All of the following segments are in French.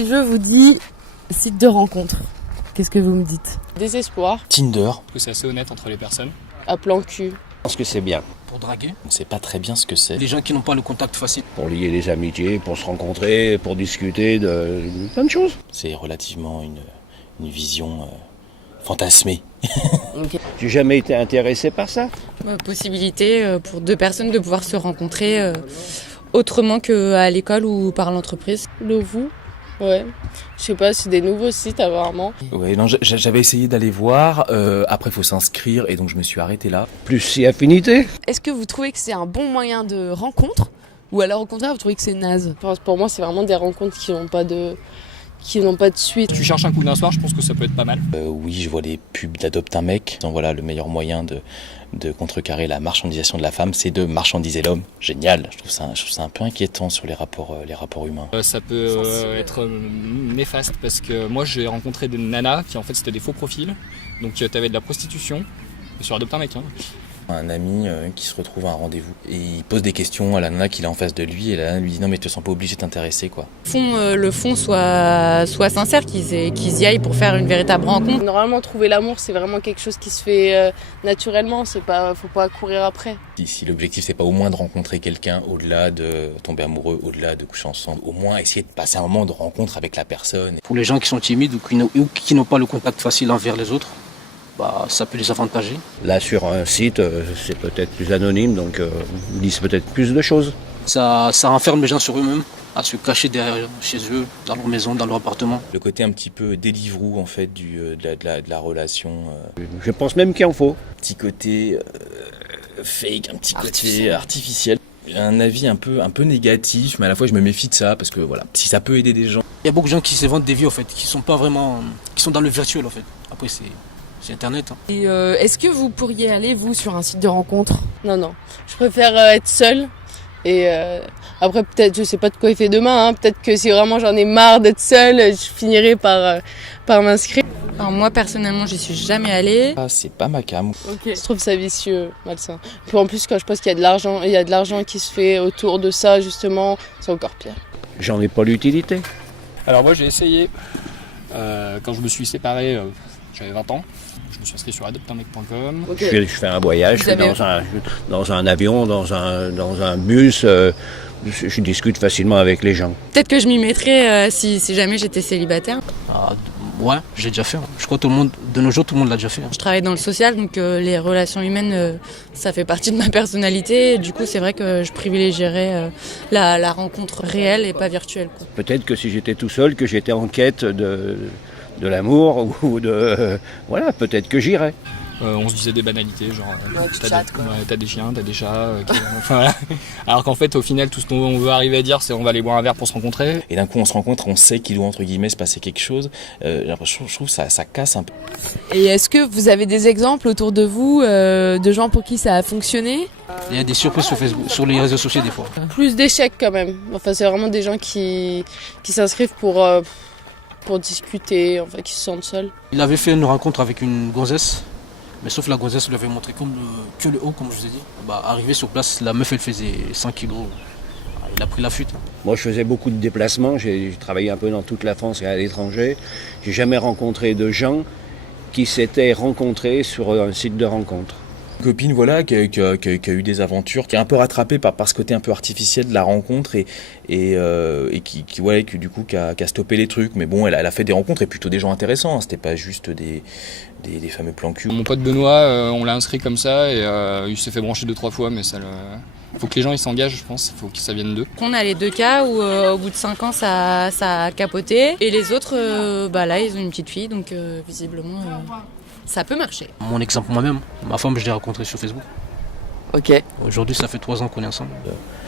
Si je vous dis site de rencontre, qu'est-ce que vous me dites? Désespoir. Tinder. Parce que c'est assez honnête entre les personnes. À plan cul. Je pense que c'est bien. Pour draguer. On sait pas très bien ce que c'est. Les gens qui n'ont pas le contact facile. Pour lier les amitiés, pour se rencontrer, pour discuter de plein de choses. C'est relativement une vision fantasmée. J'ai jamais été intéressé par ça. Possibilité pour deux personnes de pouvoir se rencontrer autrement qu'à l'école ou par l'entreprise. Lovoo. Ouais. Je sais pas, c'est des nouveaux sites apparemment. Ouais, non, j'avais essayé d'aller voir. Après, il faut s'inscrire et donc je me suis arrêté là. Plus si affinité. Est-ce que vous trouvez que c'est un bon moyen de rencontre ou alors au contraire vous trouvez que c'est naze? Pour moi, c'est vraiment des rencontres qui n'ont pas de suite. Tu cherches un coup d'un soir, je pense que ça peut être pas mal. Oui, je vois des pubs d'Adopte un mec. Donc voilà, le meilleur moyen de contrecarrer la marchandisation de la femme, c'est de marchandiser l'homme. Génial. Je trouve ça un peu inquiétant sur les rapports humains. Ça peut être néfaste parce que moi j'ai rencontré des nanas qui en fait c'était des faux profils. Donc t'avais de la prostitution sur Adopte un mec. Un ami qui se retrouve à un rendez-vous et il pose des questions à la nana qu'il a en face de lui et la nana lui dit non mais tu te sens pas obligé de t'intéresser quoi. Le fond soit sincère, qu'ils y aillent pour faire une véritable rencontre. Normalement, trouver l'amour, c'est vraiment quelque chose qui se fait naturellement. Faut pas courir après. Si l'objectif c'est pas au moins de rencontrer quelqu'un au-delà de tomber amoureux, au-delà de coucher ensemble, au moins essayer de passer un moment de rencontre avec la personne. Pour les gens qui sont timides ou qui n'ont pas le contact facile envers les autres, ça peut les avantager. Là, sur un site, c'est peut-être plus anonyme, donc ils disent peut-être plus de choses. Ça enferme les gens sur eux-mêmes, à se cacher derrière, chez eux, dans leur maison, dans leur appartement. Le côté un petit peu Deliveroo en fait de la relation. Je pense même qu'il en faut. Un petit côté fake, un petit côté artificiel. J'ai un avis un peu négatif, mais à la fois je me méfie de ça parce que voilà, si ça peut aider des gens. Il y a beaucoup de gens qui s'inventent des vies en fait, qui sont dans le virtuel en fait. Après c'est Internet. Et est-ce que vous pourriez aller vous sur un site de rencontre? Non. Je préfère être seule. Et après peut-être, je sais pas de quoi il fait demain. Peut-être que si vraiment j'en ai marre d'être seule, je finirai par m'inscrire. Alors moi personnellement j'y suis jamais allée. Ah, c'est pas ma cam. Je trouve ça vicieux, malsain. Puis en plus quand je pense qu'il y a de l'argent qui se fait autour de ça justement, c'est encore pire. J'en ai pas l'utilité. Alors moi j'ai essayé, quand je me suis séparé, j'avais 20 ans. Je me suis inscrit sur adopteunmec.com. Je fais un voyage, je suis dans un avion, dans un bus, je discute facilement avec les gens. Peut-être que je m'y mettrais si jamais j'étais célibataire. Ouais, j'ai déjà fait. Je crois que de nos jours, tout le monde l'a déjà fait. Je travaille dans le social, donc les relations humaines, ça fait partie de ma personnalité. Et du coup, c'est vrai que je privilégierais la rencontre réelle et pas virtuelle. Peut-être que si j'étais tout seul, que j'étais en quête de l'amour ou voilà, peut-être que j'irais. On se disait des banalités, genre t'as des chiens, t'as des chats, voilà. Alors qu'en fait au final tout ce dont on veut arriver à dire c'est on va aller boire un verre pour se rencontrer. Et d'un coup on se rencontre, on sait qu'il doit entre guillemets se passer quelque chose. J'ai l'impression, je trouve ça casse un peu. Et est-ce que vous avez des exemples autour de vous de gens pour qui ça a fonctionné? Il y a des surprises sur Facebook, sur les réseaux sociaux des fois. Plus d'échecs quand même. Enfin c'est vraiment des gens qui s'inscrivent pour discuter, enfin qui se sentent seuls. Il avait fait une rencontre avec une gonzesse. Mais sauf la gonzesse lui avait montré que le haut, comme je vous ai dit. Arrivé sur place, la meuf elle faisait 100 kilos. Il a pris la fuite. Moi je faisais beaucoup de déplacements, j'ai travaillé un peu dans toute la France et à l'étranger. J'ai jamais rencontré de gens qui s'étaient rencontrés sur un site de rencontre. Une copine voilà qui a eu des aventures, qui est un peu rattrapée par ce côté un peu artificiel de la rencontre et qui du coup qui a stoppé les trucs. Mais bon, elle a fait des rencontres et plutôt des gens intéressants. C'était pas juste des fameux plans cul. Mon pote Benoît, on l'a inscrit comme ça et il s'est fait brancher 2-3 fois, mais faut que les gens ils s'engagent, je pense. Faut que ça vienne d'eux. On a les deux cas où au bout de 5 ans ça a capoté et les autres, là ils ont une petite fille donc visiblement. Ça peut marcher. Mon exemple moi-même, ma femme je l'ai rencontrée sur Facebook. Ok. Aujourd'hui ça fait 3 ans qu'on est ensemble.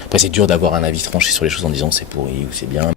Après c'est dur d'avoir un avis tranché sur les choses en disant c'est pourri ou c'est bien.